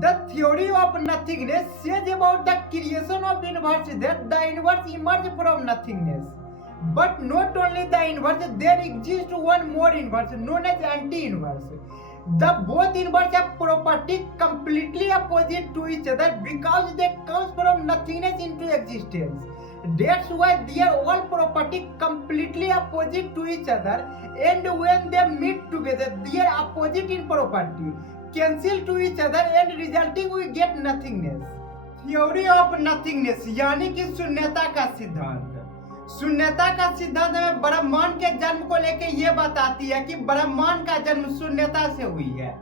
The theory of nothingness says about the creation of the universe that the universe emerged from nothingness. But not only the universe, there exists one more universe known as anti-universe. The both universes have properties completely opposite to each other because they come from nothingness into existence. That's why they are all properties completely opposite to each other, and when they meet together, they are opposite in property, cancel to each other, and resulting we get nothingness. Theory of nothingness यानी कि शून्यता का सिद्धांत। शून्यता का सिद्धांत हमें ब्रह्मांड के जन्म को लेकर यह बताती है कि ब्रह्मांड का जन्म शून्यता से हुई है,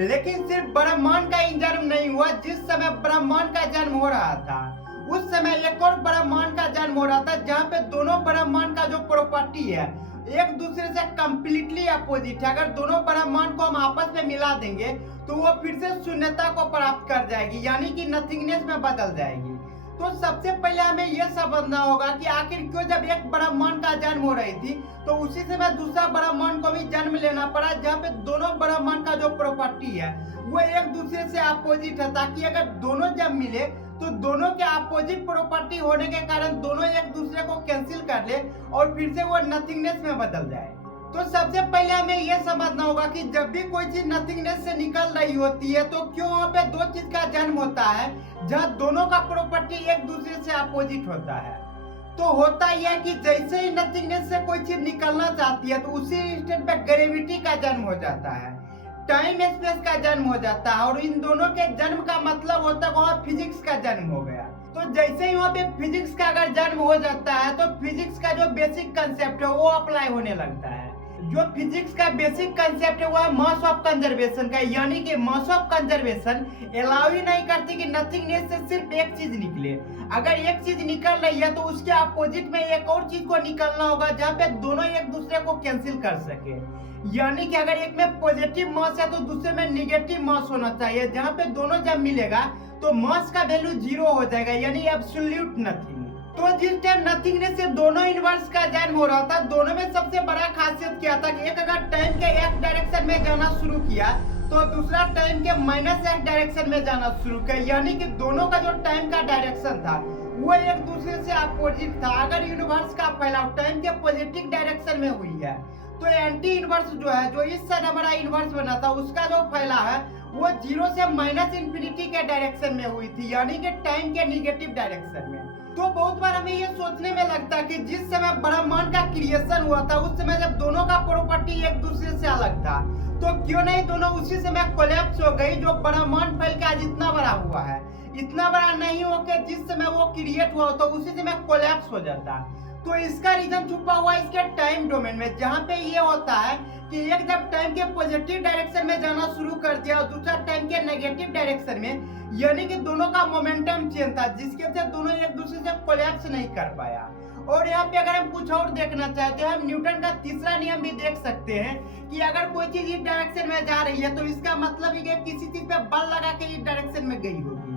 लेकिन सिर्फ ब्रह्मांड का ही जन्म नहीं हुआ। जिस समय ब्रह्मांड का जन्म हो रहा था उस समय एक और ब्रह्मांड का जन्म हो रहा था, जहाँ पे दोनों ब्रह्मांड का जो प्रॉपर्टी है एक दूसरे से कंप्लीटली अपोजिट है। अगर दोनों ब्रह्मांड को हम आपस में मिला देंगे तो वो फिर से शून्यता को प्राप्त कर जाएगी, यानी कि नथिंगनेस में बदल जाएगी। तो सबसे पहले हमें यह समझना होगा कि आखिर क्यों जब एक ब्रह्मांड का जन्म हो रही थी तो उसी समय दूसरा ब्रह्मांड को भी जन्म लेना पड़ा, जहाँ पे दोनों ब्रह्मांड का जो प्रॉपर्टी है वो एक दूसरे से अपोजिट है, ताकि अगर दोनों जब मिले तो दोनों के अपोजिट प्रॉपर्टी होने के कारण दोनों एक दूसरे को कैंसिल कर ले और फिर से वो नथिंगनेस में बदल जाए। तो सबसे पहले हमें यह समझना होगा कि जब भी कोई चीज नथिंगनेस से निकल रही होती है तो क्यों वहाँ पे दो चीज का जन्म होता है जहाँ दोनों का प्रॉपर्टी एक दूसरे से अपोजिट होता है। तो होता यह है कि जैसे ही नथिंगनेस से कोई चीज निकलना चाहती है तो उसी इंस्टेंट पे ग्रेविटी का जन्म हो जाता है, टाइम स्पेस का जन्म हो जाता है, और इन दोनों के जन्म का मतलब होता है वहाँ फिजिक्स का जन्म हो गया। तो जैसे ही वहाँ पे फिजिक्स का अगर जन्म हो जाता है तो फिजिक्स का जो बेसिक कंसेप्ट है वो अप्लाई होने लगता है। जो फिजिक्स का बेसिक कंसेप्ट है वो है मास ऑफ कंजर्वेशन का, यानी कि मास ऑफ कंजर्वेशन अलाउ ही नहीं करती कि नथिंगनेस से सिर्फ एक चीज निकले। अगर एक चीज निकल रही है तो उसके अपोजिट में एक और चीज को निकलना होगा जहाँ पे दोनों एक दूसरे को कैंसिल कर सके। यानी कि अगर एक में पॉजिटिव मास है तो दूसरे में निगेटिव मास होना चाहिए, जहाँ पे दोनों जब मिलेगा तो मास का वैल्यू 0 हो जाएगा, यानी एब्सोल्यूट नथिंग। तो जिस टाइम नथिंगनेस से दोनों यूनिवर्स का जन्म हो रहा था, दोनों में सबसे बड़ा खासियत क्या था कि एक अगर टाइम के एक डायरेक्शन में जाना शुरू किया तो दूसरा टाइम के -1 डायरेक्शन में जाना शुरू किया, यानी कि दोनों का जो टाइम का डायरेक्शन था वो एक दूसरे से अपोजिट था। अगर यूनिवर्स का फैलाव टाइम के पॉजिटिव डायरेक्शन में हुई है तो एंटी इनवर्स जो है, जो इस साइड हमारा इनवर्स बना था, उसका जो फैला है वो 0 से -इंफिनिटी के डायरेक्शन में हुई थी, यानी कि टाइम के निगेटिव डायरेक्शन में। तो बहुत बार हमें ये सोचने में लगता है कि जिस समय ब्रह्मांड का क्रिएशन हुआ था उस समय जब दोनों का प्रॉपर्टी एक दूसरे से अलग था तो क्यों नहीं दोनों उसी समय कोलैप्स हो गई। जो ब्रह्मांड फैल के आज इतना बड़ा हुआ है, इतना बड़ा नहीं हो के जिस समय वो क्रिएट हुआ तो उसी समय कोलैप्स हो जाता। तो इसका रीजन छुपा हुआ इसके टाइम डोमेन में, जहाँ पे ये होता है कि एक जब टाइम के पॉजिटिव डायरेक्शन में जाना शुरू कर दिया और दूसरा टाइम के नेगेटिव डायरेक्शन में, यानी कि दोनों का मोमेंटम चेंज था जिसके वजह से दोनों एक दूसरे से कोलैप्स नहीं कर पाया। और यहाँ पे अगर हम कुछ और देखना चाहते हैं, हम न्यूटन का तीसरा नियम भी देख सकते हैं कि अगर कोई चीज इस डायरेक्शन में जा रही है तो इसका मतलब ये किसी चीज पे बल लगा के इस डायरेक्शन में गई होगी,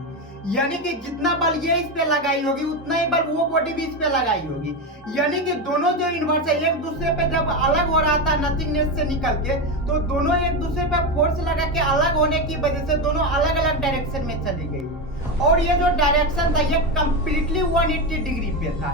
यानी कि जितना बल ये इस पे लगाई होगी उतना ही बल वो बॉडी भी इस पे लगाई होगी। यानी कि दोनों जो यूनिवर्स है एक दूसरे पे जब अलग हो रहा था नथिंगनेस से निकल के, तो दोनों एक दूसरे पे फोर्स लगा के अलग होने की वजह से दोनों अलग अलग डायरेक्शन में चली गई। और ये जो डायरेक्शन था ये कम्प्लीटली 180 डिग्री पे था,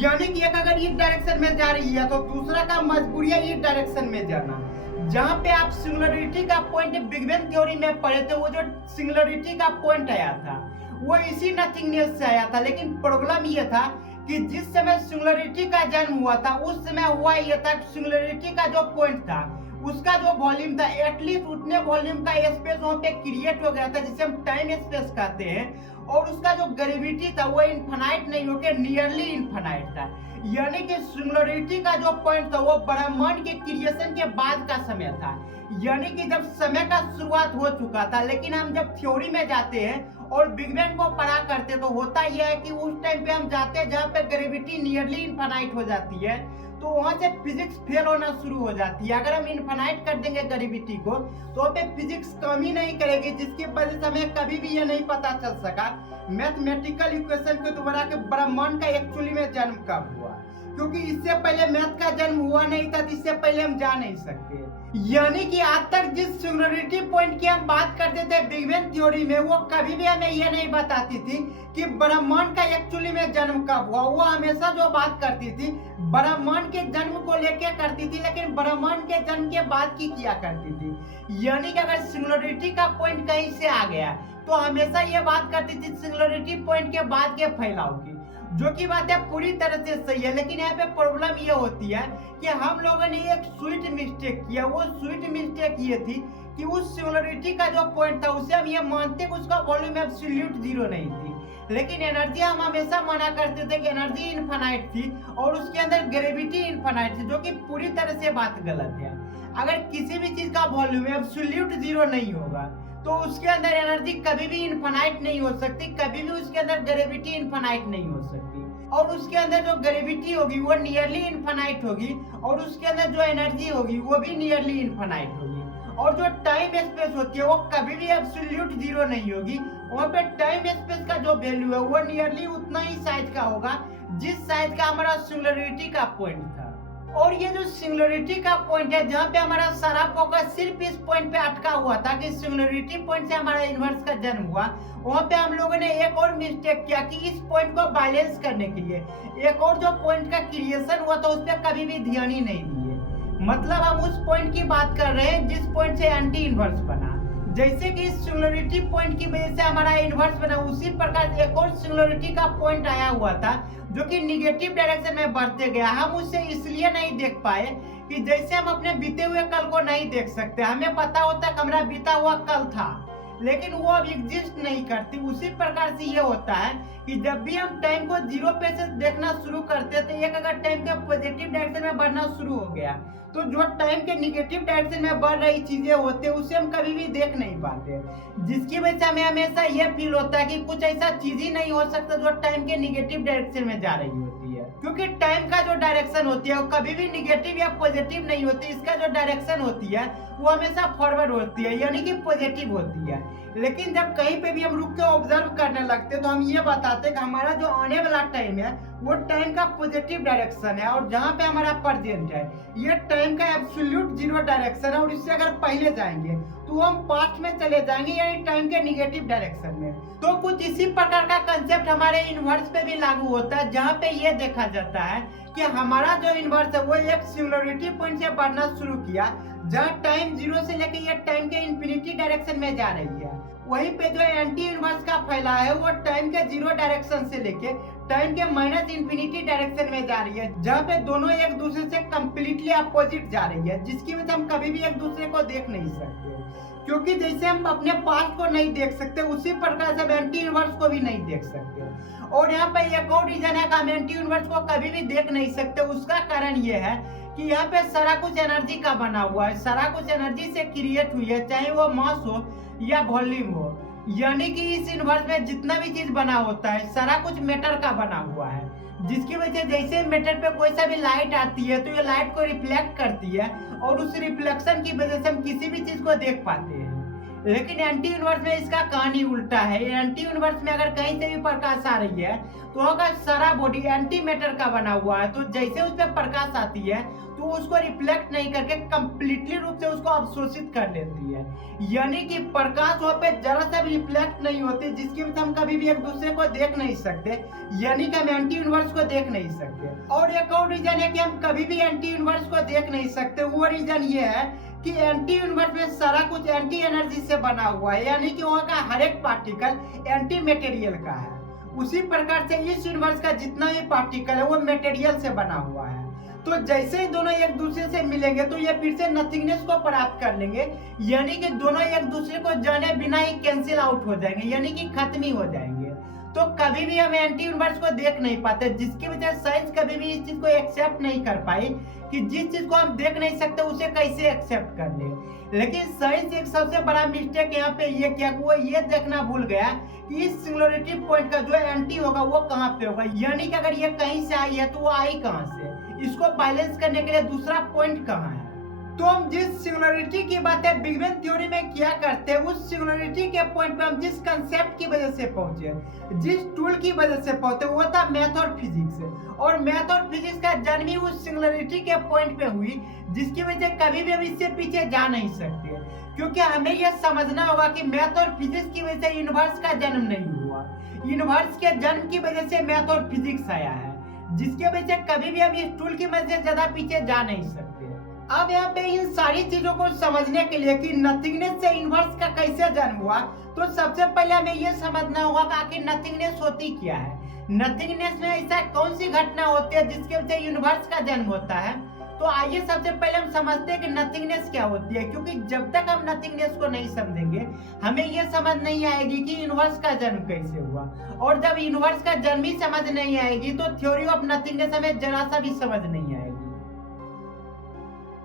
यानी कि एक अगर इस डायरेक्शन में जा रही है तो दूसरा का मजबूरी है इस डायरेक्शन में जाना। जहाँ पे आप सिंगुलरिटी का पॉइंट बिग बैंग थ्योरी में पढ़े थे, वो जो सिंगुलरिटी का पॉइंट आया था वो इसी नथिंगनेस से आया था। लेकिन प्रॉब्लम ये था कि जिस समय सिंगुलरिटी का जन्म हुआ था उस समय हुआ ये था कि सिंगुलरिटी का जो पॉइंट था उसका जो वॉल्यूम था एटलीस्ट उतने वॉल्यूम का स्पेस वहाँ पे क्रिएट हो गया था जिसे हम टाइम स्पेस कहते हैं, और उसका जो ग्रेविटी था वो इनफाइनाइट नहीं होकर नियरली इनफाइनाइट था। यानी कि सिंगुलरिटी का जो पॉइंट था वो ब्रह्मांड के क्रिएशन के बाद का समय था, यानी कि जब समय का शुरुआत हो चुका था। लेकिन हम जब थ्योरी में जाते हैं और बिग बैंग को पढ़ा करते तो होता यह है कि उस टाइम पे हम जाते हैं जहाँ पे ग्रेविटी नियरली इनफाइनाइट हो जाती है, तो वहां से फिजिक्स फेल होना शुरू हो जाती है। अगर हम इनफाइनाइट कर देंगे ग्रेविटी को तो वहाँ पे फिजिक्स कम ही नहीं करेगी, जिसकी वजह से हमें कभी भी ये नहीं पता चल सका मैथमेटिकल इक्वेशन के द्वारा कि ब्रह्मांड का एक्चुअली में जन्म कब हुआ। क्योंकि इससे पहले मैथ का जन्म हुआ नहीं था, तो इससे पहले हम जा नहीं सकते। यानी कि आज तक जिस सिंगुलरिटी पॉइंट की हम बात करते थे बिग बैंग थ्योरी में, वो कभी भी हमें ये नहीं बताती थी कि ब्रह्मांड का एक्चुअली में जन्म कब हुआ। वो हमेशा जो बात करती थी ब्रह्मांड के जन्म को लेकर करती थी, लेकिन ब्रह्मांड के जन्म के बाद की किया करती थी। यानी कि अगर सिंगुलरिटी का पॉइंट कहीं से आ गया तो हमेशा ये बात करती थी सिंगुलरिटी पॉइंट के बाद के फैलाव की, जो की बात है पूरी तरह से सही है। लेकिन यहाँ पे प्रॉब्लम ये होती है कि हम लोगों ने एक स्वीट मिस्टेक किया। वो स्वीट मिस्टेक ये थी कि उस सिंगुलरिटी का जो पॉइंट था उसे हम ये मानते कि उसका वॉल्यूम एब्सोल्यूट जीरो नहीं थी, लेकिन एनर्जी हम हमेशा मना करते थे कि एनर्जी इनफाइनाइट थी और उसके अंदर ग्रेविटी इनफाइनाइट थी, जो कि पूरी तरह से बात गलत है। अगर किसी भी चीज का वॉल्यूम एब्सोल्यूट जीरो नहीं होगा तो उसके अंदर एनर्जी कभी भी इनफाइनाइट नहीं हो सकती, कभी भी उसके अंदर ग्रेविटी इनफाइनाइट नहीं हो सकती, और उसके अंदर जो ग्रेविटी होगी वो नियरली इनफाइनाइट होगी, और उसके अंदर जो एनर्जी होगी वो भी नियरली इनफाइनाइट होगी, और जो टाइम स्पेस होती है वो कभी भी एब्सोल्यूट जीरो नहीं होगी। वहाँ पे टाइम स्पेस का जो वैल्यू है वो नियरली उतना ही साइज का होगा जिस साइज का हमारा सिंगुलरिटी का पॉइंट था। और ये जो सिंगुलरिटी का पॉइंट है जहाँ पे हमारा सारा फोकस सिर्फ इस पॉइंट पे अटका हुआ था कि सिंगुलरिटी पॉइंट से हमारा यूनिवर्स का जन्म हुआ, वहाँ पे हम लोगों ने एक और मिस्टेक किया कि इस पॉइंट को बैलेंस करने के लिए एक और जो पॉइंट का क्रिएशन हुआ था उस पर कभी भी ध्यान ही नहीं दिए। मतलब हम उस पॉइंट की बात कर रहे हैं जिस पॉइंट से एंटी इनवर्स बना। जैसे कि इस सिंगुलरिटी पॉइंट की वजह से हमारा इनवर्स बना, उसी प्रकार एक और सिंगुलरिटी का पॉइंट आया हुआ था जो कि निगेटिव डायरेक्शन में बढ़ते गया। हम उसे इसलिए नहीं देख पाए कि जैसे हम अपने बीते हुए कल को नहीं देख सकते, हमें पता होता कि हमारा बीता हुआ कल था लेकिन वो अब एग्जिस्ट नहीं करती। उसी प्रकार से ये होता है कि जब भी हम टाइम को जीरो पे से देखना शुरू करते हैं तो एक अगर टाइम के पॉजिटिव डायरेक्शन में बढ़ना शुरू हो गया तो जो टाइम के निगेटिव डायरेक्शन में बढ़ रही चीजें होते हैं उसे हम कभी भी देख नहीं पाते, जिसकी वजह से हमें हमेशा ये फील होता है कि कुछ ऐसा चीज ही नहीं हो सकता जो टाइम के निगेटिव डायरेक्शन में जा रही होती है। क्योंकि टाइम का जो डायरेक्शन होती है वो कभी भी निगेटिव या पॉजिटिव नहीं होती, इसका जो डायरेक्शन होती है वो हमेशा फॉरवर्ड होती है, यानी कि पॉजिटिव होती है। लेकिन जब कहीं पे भी हम रुक के ऑब्जर्व करने लगते हैं तो हम ये बताते हैं कि हमारा जो आने वाला टाइम है वो टाइम का पॉजिटिव डायरेक्शन है, और जहाँ पे हमारा प्रेजेंट है ये टाइम का एब्सोल्यूट जीरो डायरेक्शन है, और इससे अगर पहले जाएंगे तो हम पास्ट में चले जाएंगे यानी टाइम के निगेटिव डायरेक्शन में। तो कुछ इसी प्रकार का कंसेप्ट हमारे यूनिवर्स पे भी लागू होता है, जहाँ पे ये देखा जाता है कि हमारा जो यूनिवर्स है वो एक सिंगुलरिटी पॉइंट से बढ़ना शुरू किया जहाँ टाइम जीरो से लेकर ये टाइम के इंफिनिटी डायरेक्शन में जा रही है। वहीं पे जो एंटी यूनिवर्स का फैला है वो टाइम के जीरो डायरेक्शन से लेके टाइम के माइनस इंफिनिटी डायरेक्शन में जा रही है, जहाँ पे दोनों एक दूसरे से कम्प्लीटली अपोजिट जा रही है, जिसकी वजह से हम कभी भी एक दूसरे को देख नहीं सकते। क्योंकि जैसे हम अपने पास्ट को नहीं देख सकते उसी प्रकार से हम एंटी यूनिवर्स को भी नहीं देख सकते। और यहाँ पे एक और रीजन है कि हम एंटी यूनिवर्स को कभी भी देख नहीं सकते। उसका कारण ये है कि यहाँ पे सारा कुछ एनर्जी का बना हुआ है, सारा कुछ एनर्जी से क्रिएट हुई है, चाहे वो मास हो या वॉल्यूम हो। यानी कि इस यूनिवर्स में जितना भी चीज बना होता है सारा कुछ मैटर का बना हुआ है, जिसकी वजह से जैसे मैटर पे कोई सा भी लाइट आती है तो ये लाइट को रिफ्लेक्ट करती है और उस रिफ्लेक्शन की वजह से हम किसी भी चीज को देख पाते हैं। लेकिन एंटी यूनिवर्स में इसका कहानी उल्टा है। एंटी यूनिवर्स में अगर कहीं से भी प्रकाश आ रही है तो अगर सारा बॉडी एंटी मैटर का बना हुआ है तो जैसे उस पर प्रकाश आती है तो उसको रिफ्लेक्ट नहीं करके कंप्लीटली रूप से उसको अवशोषित कर लेती है। यानी कि प्रकाश वहाँ पे जरा सा भी रिफ्लेक्ट नहीं होती, जिसकी वजह से हम कभी भी एक दूसरे को देख नहीं सकते, यानी कि हम एंटी यूनिवर्स को देख नहीं सकते। और एक और रीजन है कि हम कभी भी एंटी यूनिवर्स को देख नहीं सकते, वो रीजन ये है कि एंटी यूनिवर्स में सारा कुछ एंटी एनर्जी से बना हुआ है, यानी कि वहाँ का हर एक पार्टिकल एंटी मटेरियल का है। उसी प्रकार से इस यूनिवर्स का जितना भी पार्टिकल है वो मटेरियल से बना हुआ है। तो जैसे ही दोनों एक दूसरे से मिलेंगे तो ये फिर से नथिंगनेस को प्राप्त कर लेंगे, यानी कि दोनों एक दूसरे को जाने बिना ही कैंसिल आउट हो जाएंगे, यानी कि खत्म ही हो जाएंगे। तो कभी भी हम एंटी यूनिवर्स को देख नहीं पाते, जिसकी वजह से साइंस कभी भी इस चीज को एक्सेप्ट नहीं कर पाई कि जिस चीज को हम देख नहीं सकते उसे कैसे एक्सेप्ट कर ले। लेकिन साइंस एक सबसे बड़ा मिस्टेक यहाँ पे ये किया कि वो ये देखना भूल गया कि इस सिंगुलरिटी पॉइंट का जो एंटी होगा वो कहाँ पे होगा, यानी कि अगर ये कहीं से आई है तो वो आई कहाँ से, इसको बैलेंस करने के लिए दूसरा पॉइंट कहाँ है। तो हम जिस सिंगुलरिटी की बातें बिग बैंग थ्योरी में किया करते हैं, उस सिंगुलरिटी के पॉइंट पे हम जिस कंसेप्ट की वजह से पहुंचे, जिस टूल की वजह से पहुंचे, वो था मैथ और फिजिक्स। और मैथ और फिजिक्स का जन्म ही उस सिंगुलरिटी के पॉइंट पे हुई, जिसकी वजह कभी भी हम इससे पीछे जा नहीं सकते, क्योंकि हमें यह समझना होगा कि मैथ और फिजिक्स की वजह से यूनिवर्स का जन्म नहीं हुआ, यूनिवर्स के जन्म की वजह से मैथ और फिजिक्स आया है, जिसके वजह से कभी भी हम इस टूल की मदद से ज्यादा पीछे जा नहीं सकते। अब यहाँ पे इन सारी चीजों को समझने के लिए कि नथिंगनेस से यूनिवर्स का कैसे जन्म हुआ, तो सबसे पहले हमें यह समझना होगा कि आखिर नथिंगनेस होती क्या है। नथिंगनेस में ऐसा कौन सी घटना होती है जिसके वजह से यूनिवर्स का जन्म होता है। तो आइए सबसे पहले हम समझते हैं कि नथिंगनेस क्या होती है, क्योंकि जब तक हम नथिंगनेस को नहीं समझेंगे हमें यह समझ नहीं आएगी कि यूनिवर्स का जन्म कैसे हुआ, और जब यूनिवर्स का जन्म ही समझ नहीं आएगी तो थ्योरी ऑफ नथिंगनेस हमें जरा सा भी समझ नहीं